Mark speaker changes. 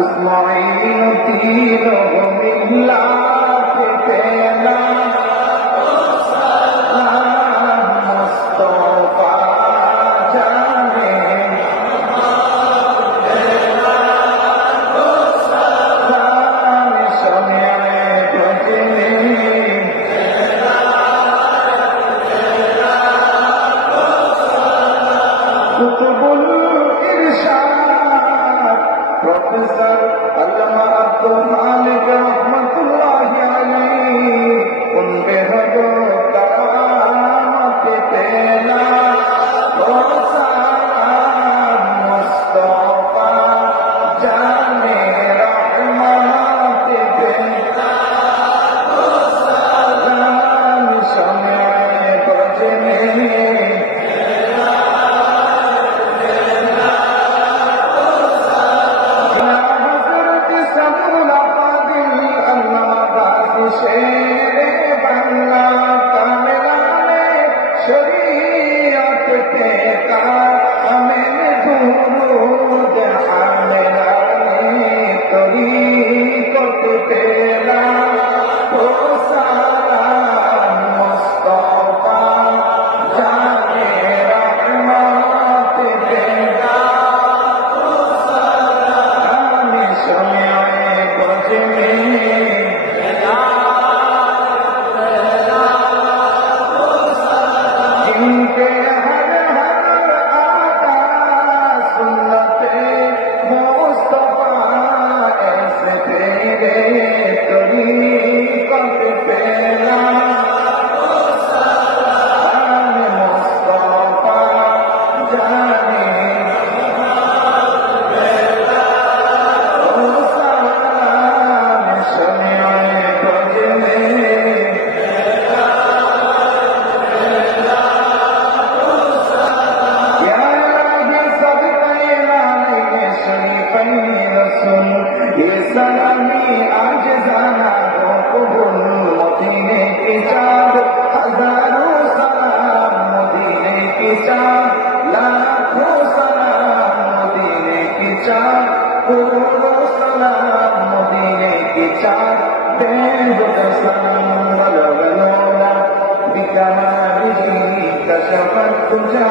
Speaker 1: إسماعيل في لهم الله professor अल्लामा अब्दुल সালামি আজ জানা কবুল মদিনে কি চাঁদ? হাজারো সালাম মদিনে কি চাঁদ? লাখো সালাম মদিনে কি চাঁদ? করুণ সালাম মদিনে কি চাঁদ? বেহদ সালাম বলো বলো না। বিকারিহি কশফত তুজা